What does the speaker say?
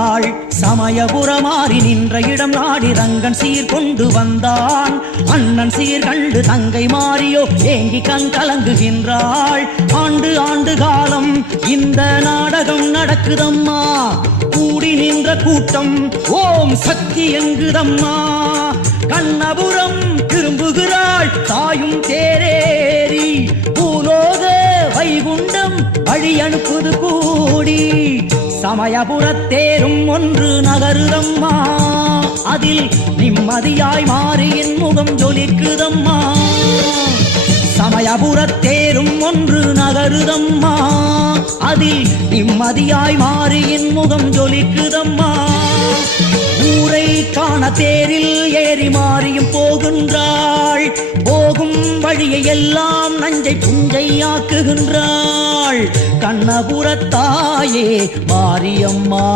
வருகின்றாள். சமயபுரமாறி நின்ற இடம் நாடி ரங்கன் சீர் கொண்டு வந்தான். அண்ணன் சீர் கண்டு தங்கை மாறியோ ஏங்கி கண் கலங்குகின்றாள். ஆண்டு ஆண்டு காலம் இந்த நாடகம் நடக்குதம்மா. கூடி நின்ற கூட்டம் ஓம் சக்தி என்குதம்மா. கண்ணபுரம் திரும்புகிறாள் தாயும் தேரேறி. பூலோக வைகுண்டம் வழி அனுப்புது கூடி. சமயபுரத்தேரும் ஒன்று நகருதம்மா. அதில் நிம்மதியாய் மாறியின் முகம் ஜொலிக்குதம்மா. சமயபுரத்தேரும் ஒன்று நகருதம்மா. அதில் நிம்மதியாய் மாறியின் முகம் ஜொலிக்குதம்மா. ஊரை காண தேரில் ஏறி மாறியும் போகின்றாள். போகும் வழியை எல்லாம் நஞ்சை புஞ்சையாக்குகின்றாள். கண்ணபுரத்தாயே மாரியம்மா.